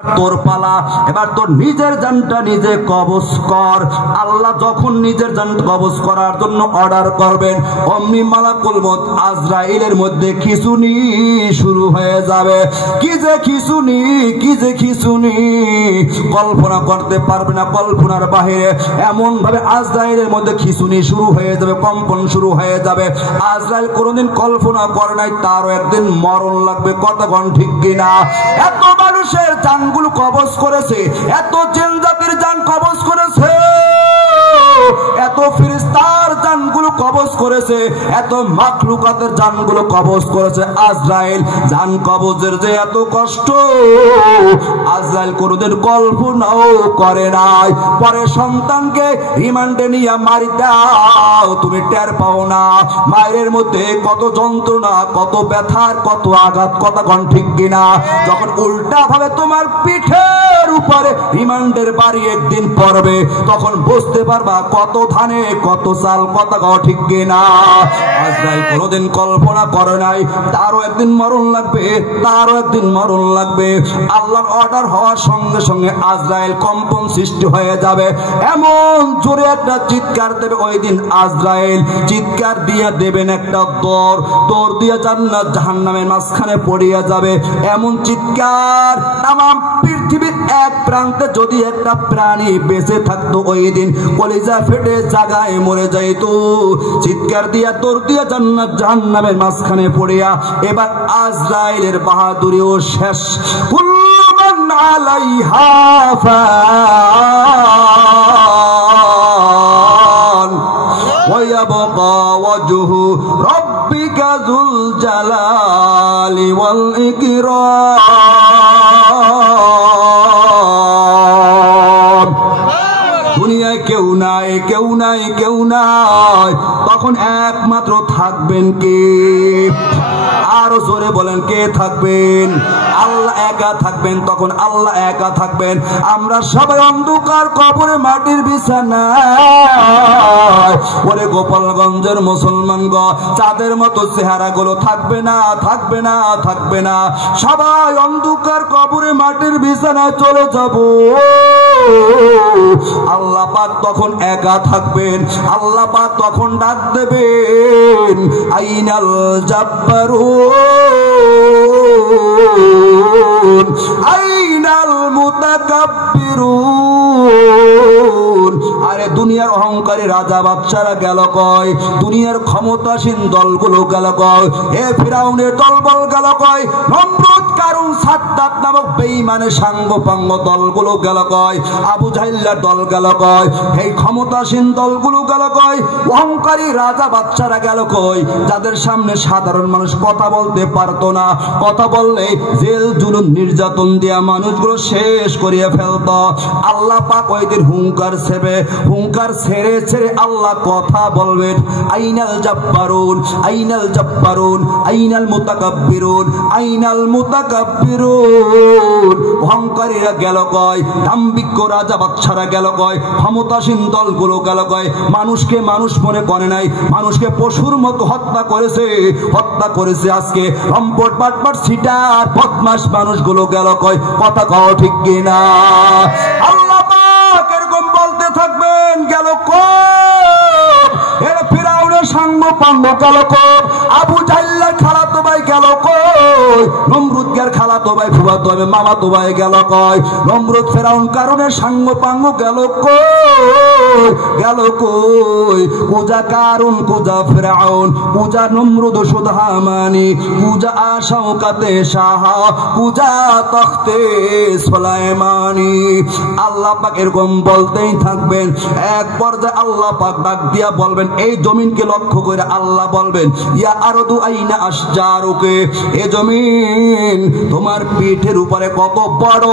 তোর পালা, এবার তোর নিজের জানটা নিজে কবজ কর। আল্লাহ যখন নিজের জান কবজ করার জন্য অর্ডার করবেন, অমনি মালাকুল মউত আজরাইলের মধ্যে খিঁচুনি শুরু হয়ে যাবে। কি যে খিঁচুনি, কি যে খিঁচুনি, কল্পনা করতে পারবে না। কল্পনার বাহিরে এমন ভাবে আজরাইলের মধ্যে খিঁচুনি শুরু হয়ে যাবে, কম্পন শুরু হয়ে যাবে। আজরাইল কোনোদিন কল্পনা করে নাই তারও একদিন মরণ লাগবে। কতক্ষণ ঠিক কিনা? এত মানুষের জান গুলো কবজ করেছে, এত জিন জাতির জান কবজ করেছে, এত ফেরেশতার জানগুলো কবজ করেছে, এত মাখলুকাতের জানগুলো কবজ করেছে। আজরাইল জান কবজের যে এত কষ্ট আজরাইল কোনোদিন কল্পনাও করে নাই। পরে সন্তানকে রিমান্ডে নিয়ে মারি দাও, তুমি টের পাও না মায়ের মধ্যে কত যন্ত্রণা, কত ব্যথার, কত আঘাত। কতক্ষণ ঠিক কিনা? যখন উল্টা ভাবে তোমার পিঠের উপরে রিমান্ডের বাড়ি একদিন পড়বে, তখন বুঝতে পারবা কত ধানে কত চাল। কতক্ষণ ঠিক কিনা? আজরাইল কোনোদিন কল্পনা করে নাই তারও একদিন মরণ লাগবে, তারও একদিন মরণ লাগবে। আল্লাহর অর্ডার হওয়ার সঙ্গে সঙ্গে আজরাইল কম্পন সৃষ্টি হয়ে যাবে। এমন জোরে একটা চিৎকার দেবে ওই দিন আজরাইল, চিৎকার দিয়ে দেবেন একটা দৌড়, দৌড় দিয়ে জান্নাত জাহান্নামের মাঝখানে পড়িয়া যাবে। এমন চিৎকার, তামাম পৃথিবীর এক প্রান্তে যদি একটা প্রাণী বেঁচে থাকতো ওই দিন কলিজা ফেটে জায়গায় মরে যাইত। চিৎকার দিয়া দৌড় দিয়া জান্নাত জাহান্নামের মাঝখানে পড়িয়া এবার আজরাইলের বাহাদুরিও শেষ। কুল্লুমান আলাইহা ফান ওয়া ইয়াবকা ওয়াজহু রাব্বিকা যুল জালালি ওয়াল ইকরাম। দুনিয়ায় কেউ নাই, কেউ নাই, কেউ নাই, তখন একমাত্র থাকবেন কে? আরো জোরে বলেন, কে থাকবেন? আল্লাহ একা থাকবেন। তখন আল্লাহ একা থাকবেন। আমরা সবাই অন্ধকার কবরে মাটির বিছানায়। ওরে গোপালগঞ্জের মুসলমান গো, চাঁদের মতো চেহারা গুলো থাকবে না, থাকবে না, থাকবে না। সবাই অন্ধকার কবরে মাটির বিছানায় চলে যাব। আল্লাহ পাক তখন একা থাকবেন। আল্লাহ পাক তখন ডাক দেবেন, আইনাল জাব্বারুন আইনাল মুতাকাব্বিরুন। আরে দুনিয়ার অহংকারী রাজা বাদশারা গেল কয়? দুনিয়ার ক্ষমতাসীন দলগুলো গেল কয়? এ ফিরাউনের দলবল গেল কয়? নমরুদ, কারুন, সাদ্দাত নামক বেঈমানের সাঙ্গপাঙ্গ দলগুলো গেল কয়? আবু জাহেলের দল গেল কয়? এই ক্ষমতাসীন দলগুলো গেল কয়? অহংকারী রাজা বাদশারা গেল কয়? যাদের সামনে সাধারণ মানুষ কথা বলতে পারতো না, কথা বললে জেল জুলুম নির্যাতন দিয়া মানুষগুলো শেষ করিয়ে ফেলত। আল্লাহ পাক ওই দিন হুঙ্কার ছেড়ে, হুঙ্কার ছেড়ে ছেড়ে আল্লাহ কথা বলবেন, আইনাল জাব্বারুন আইনাল জাব্বারুন আইনাল মুতাকাব্বিরুন আইনাল মুতাকাব্বিরুন। অহংকারীরা গেল কয়? দাম্ভিক রাজা বাদশারা গেল কয়? ক্ষমতাসীন দলগুলো গেল কয়? মানুষকে মানুষ মনে করে নাই, মানুষকে পশুর মতো হত্যা করেছে, হত্যা করেছে। আজকে রম্পট বাটপাট সিটার বদমাশ মানুষগুলো গেল কয়? কথা কও ঠিক কিনা? আল্লাহ পাক এরকম বলতে থাকবেন, গেল কই? এর ফিরাউনের সাঙ্গ পাঙ্গ গেল কই? আবু জাহেলের খালাতো ভাই গেল কই? নমরুদের খালাতো ভাই, ফুফাতো ভাই, মামাতো ভাই গেল কই? নমরুদ, ফিরাউন, কারুনের সাঙ্গ পাঙ্গ গেল কই? গেল কই? কুজা কারুন, কুজা ফিরাউন, কুজা নমরুদ সুদহামানি, কুজা আশাউকাতে শাহ, কুজা তখতে সুলাইমানি। আল্লাহ পাক এরকম বলতেই থাকবেন। এক পর্যায়ে আল্লাহ পাক ডাক দিয়া বলবেন, এই জমিনকে লক্ষ্য করে আল্লাহ বলবেন, ইয়া আরদু আইনা আশজারুকে, এ জমিন তোমার পিঠের উপরে কত বড়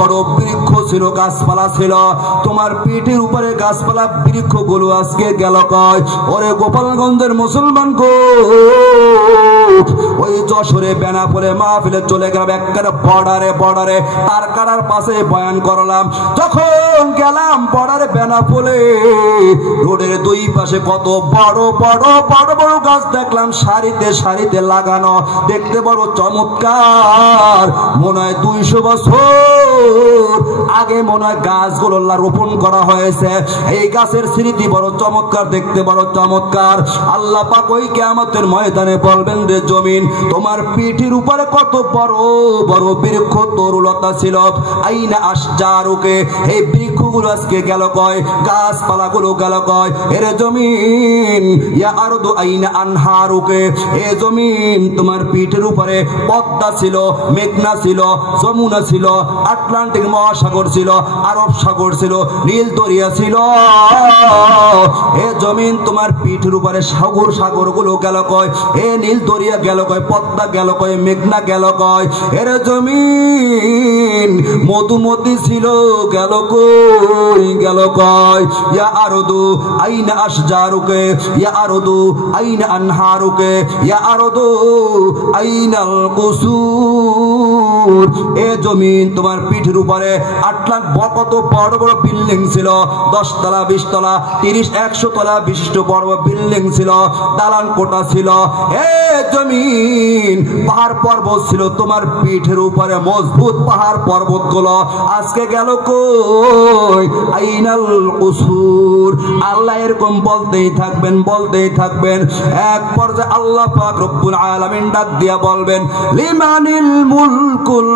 বড় বৃক্ষ ছিল, গাছপালা ছিল, তোমার পিঠের উপরে গাছপালা বৃক্ষগুলো আজকে গেল কয়? ওরে গোপালগঞ্জের মুসলমান গো, ওই যশোরে বেনাপোলে মাহফিলে চলে গেলাম, একটা বর্ডারে তার কাটার পাশে বয়ান করলাম। যখন গেলাম বর্ডারে বেনাপোলে, রোডের দুই পাশে কত বড় বড় গাছ দেখলাম, সারিতে লাগানো, দেখতে বড় চমৎকার। মনে হয় 200 বছর আগে মনে হয় গাছগুলো রোপণ করা হয়েছে। এই গাছের স্মৃতি বড় চমৎকার, দেখতে বড় চমৎকার। আল্লাহ পাক ওই কিয়ামতের ময়দানে বলবেন, রে জমিন, তোমার পিঠের উপরে কত বড় বড় বৃক্ষ তরুলতা ছিল, আইনা আশজারুকে, এই বৃক্ষগুলো আজকে গেল কয়, গাছপালাগুলো গেল কয়। এর জমিন, ইয়া আরদু আইনা আনহারুকে, এ জমিন তোমার পিঠের উপরে পদ্মা ছিল, মেঘনা ছিল, যমুনা ছিল, আটলান্টিক মহাসাগর ছিল, আরব সাগর ছিল, নীল দরিয়া ছিল। এ জমিন তোমার পিঠের উপরে সাগর গুলো গেল কয়, এ নীল দরিয়া গেল কয়, পদ্মা গেল কয়, মেঘনা গেল কয়। এর জমিন মধুমতি ছিল, গেল কয়। ইয়া আরদু আইনা আশজারুকে, ইয়া আরদু আইনা আনহারুকে, ইয়া আরদু আইনাল কুসুর। এ জমিন তোমার পিঠের উপরে কত বড় বড় বিল্ডিং ছিল, 10 তলা 20 তলা 30 100 তলা বিশিষ্ট বড় বিল্ডিং ছিল, দালান কোঠা ছিল। এ জমিন পাহাড় পর্বত ছিল তোমার পিঠের উপরে, মজবুত পাহাড় পর্বত গুলো আজকে গেল কই, আইনাল কুসুর। আল্লাহ এরকম বলতেই থাকবেন। এক পর্যায়ে আল্লাহ পাক রব্বুল আলামিন ডাক দিয়া বলবেন, লিমানিল মুলকুল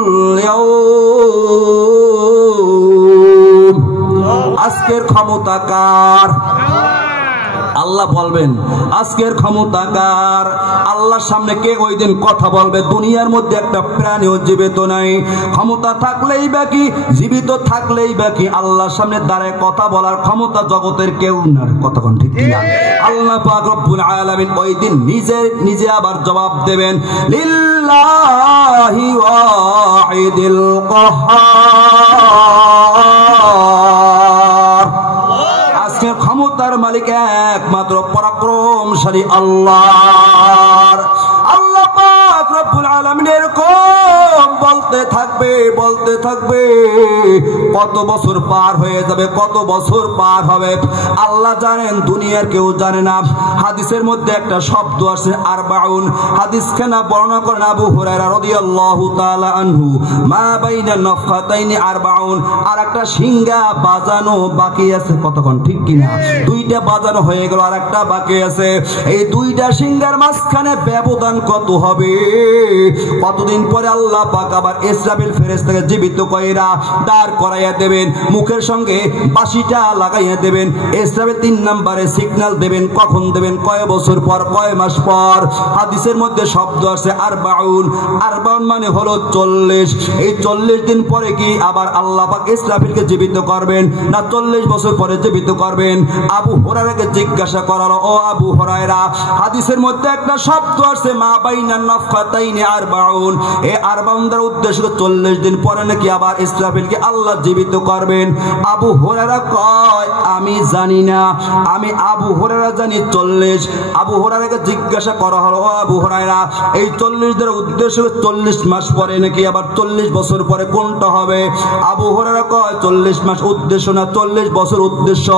ইয়াউম, আজকের ক্ষমতা কার? আল্লাহ বলবেন আজকের ক্ষমতা কার? আল্লাহর সামনে কে ওই দিন কথা বলবে? দুনিয়ার মধ্যে একটা প্রাণীও জীবিত নাই। ক্ষমতা থাকলেই বাকি, জীবিত থাকলেই বাকি, আল্লাহর সামনে দাঁড়ায় কথা বলার ক্ষমতা জগতের কেউ না। কতক্ষণ ঠিক কিনা? আল্লাহ পাক রব্বুল আলামিন ওই দিন নিজে আবার জবাব দেবেন, লিল্লাহি ওয়াহিদিল কাহ্হার। আজকের ক্ষমতার মালিক একমাত্র পরাক্রমশালী আল্লাহ। আল্লাহ পাক রব্বুল আলামিন এরকম বলতে থাকবে। কত বছর পার হয়ে যাবে, কত বছর পার হবে আল্লাহ জানেন, দুনিয়ার কেউ জানে না। হাদিসের মধ্যে একটা শব্দ আছে আরবাউন, হাদিস খানা বর্ণনা করেন আবু হুরায়রা রাদিয়াল্লাহু তাআলা আনহু, মা বাইনা নাফখাতাইনি আরবাউন। আর একটা সিংহা বাজানো বাকি আছে। কতক্ষণ ঠিক কিনা? 2টা বাজানো হয়ে গেল, আর একটা বাকি আছে। এই 2টা সিংহার মাঝখানে ব্যবধান কত হবে? কতদিন পরে আল্লাহ পাক আবার ইসরাফিল ফেরেশতাকে জীবিত কইরা দাঁড় করাইয়া দেবেন, মুখের সঙ্গে বাঁশিটা লাগাইয়া দেবেন। ইসরাফিল 3 নম্বরে সিগন্যাল দেবেন। কখন দেবেন? কয় বছর পর, কয় মাস পর। হাদিসের মধ্যে শব্দ আছে আরবাউন মানে হলো 40। এই 40 দিন পরে কি আবার আল্লাহ পাক ইসরাফিলকে জীবিত করবেন, না 40 বছর পরে জীবিত করবেন? আবু হুরায়রাকে জিজ্ঞাসা করালো, ও আবু হুরায়রা, হাদিসের মধ্যে একটা শব্দ আছে মা বাইনা নাফখাতাইনি আরবাউন। এই আরবাউন দ্বারা উদ্দেশ্য 40 দিন পরে নাকি আবার ইসরাফিলকে আল্লাহ জীবিত করবেন। আবু হুরায়রা কয়, আমি জানি না, আমি আবু হুরায়রা জানি 40। আবু হুরায়রাকে জিজ্ঞাসা করা হলো, ও আবু হুরায়রা, এই 40 দ্বারা উদ্দেশ্য 40 মাস পরে নাকি আবার 40 বছর পরে, কোনটা হবে? আবু হুরায়রা কয়, 40 মাস উদ্দেশ্য না, 40 বছর উদ্দেশ্য।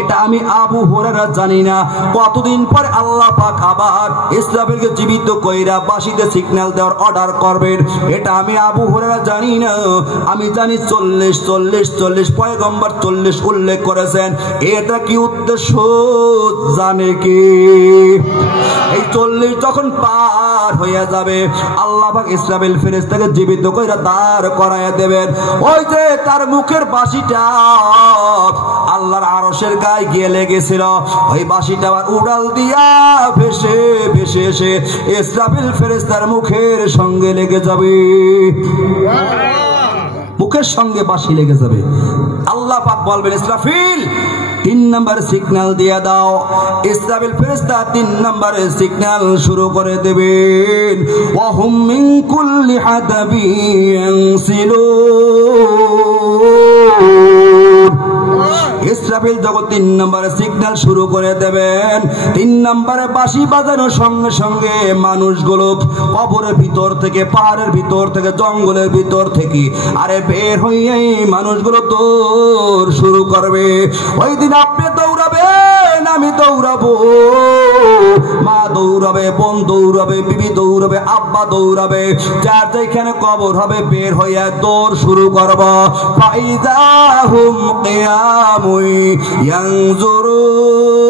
এটা আমি আবু হুরায়রা জানি না। কতদিন পরে আল্লাহ পাক আবার ইসরাফিলকে জীবিত কইরা বাঁশিতে সিগন্যাল দেওয়ার অর্ডার করবেন, এটা আমি আবু হুরায়রা জানি না। আমি জানি 40 পয়গম্বর 40 উল্লেখ করেছেন। এটা কি উদ্দেশ্য জানে কি? এই 40 যখন পার হয়ে যাবে আল্লাহ পাক ইসরাফিল ফেরেশতাকে জীবিত কইরা দাঁড় করাইয়া দেবেন। ওই যে তার মুখের বাঁশিটা আল্লাহর আরশের গায়ে গিয়ে লেগেছিল, ওই বাঁশিটা আবার উড়াল দিয়া ভেসে এসে ইসরাফিল ফেরেশতার মুখের সঙ্গে লেগে যাবে। মুখের সঙ্গে বাঁশি লেগে যাবে। আল্লাহ পাক বলবেন, ইসরাফিল 3 নম্বর সিগন্যাল দিয়ে দাও। ইসরাফিল ফেরেশতা 3 নম্বরে সিগন্যাল শুরু করে দেবেন। ওয়া হুম মিন কুল্লি হাদাবিন ইয়ানসিলুন। ইসরাফিল যখন 3 নম্বরে সিগন্যাল শুরু করে দেবেন। 3 নম্বরে বাঁশি বাজানোর সঙ্গে সঙ্গে মানুষগুলো কবরের ভিতর থেকে, পাহাড়ের ভিতর থেকে, জঙ্গলের ভিতর থেকে আরে বের হয়ে মানুষগুলো দৌড় শুরু করবে। ওই দিন আপনি দৌড়াবেন, আমি দৌড়াবো, মা দৌড়াবে, বোন দৌড়াবে, বিবি দৌড়াবে, আব্বা দৌড়াবে, যার যেখানে কবর হবে বের হইয়া দৌড় শুরু করব। ফাইদা হুম কিয়ামুন ইয়ানজুরুন